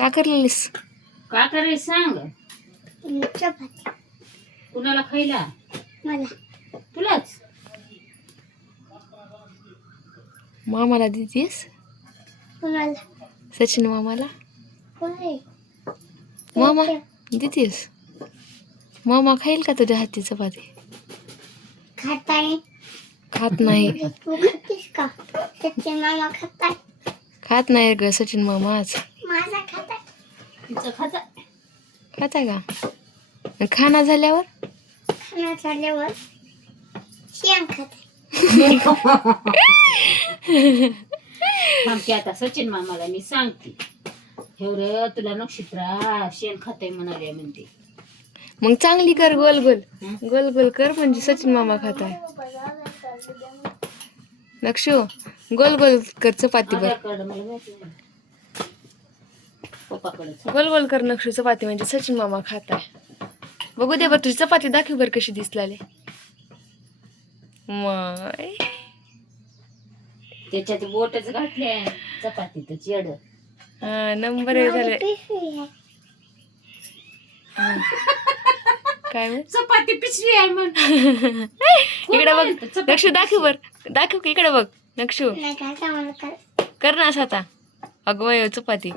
का करलेलीस? का करायचं सांग. चपाती कुणाला खायला? मला तुलाच. मामाला देतीस? कुणाला सचिन मामाला? कोणी मामा देतीस? मामा खाईल का तुझ्या हातची चपाती? खाताय खात नाही. तू खातीस का? सचिन मामा खाताय खात नाही ग सचिन मामाच. माझा खाताय तिचं खाता. खाता का? आणि खाना झाल्यावर? खाना झाल्यावर शेण खाताय थांबते आता सचिन मामाला मी सांगते. हे रे तुला नक्षत्रा शेण खाताय म्हणाले म्हणते. मग चांगली कर गोल गोल. गोल गोल कर म्हणजे सचिन मामा खाताय. नक्षू गोल गोल कर चपाती बर. आधार कार्ड मला माहिती नाही. पप्पाकडे गोल गोल कर नक्षू चपाती म्हणजे सचिन मामा खाताय. बघू दे बरं तुझी चपाती दाखव बर कशी दिसलाले. माय त्याच्यात बोटच घातले चपातीत चेड. हा नंबर एक झाले. पिशवी आहे काय हो? चपाती पिशवी आहे म्हण. इकडे बघ नक्षू दाखव बर. दाखव की इकडे बघ नक्षू. नाही खायचा मला कर ना असं आता. अगं वय चपाती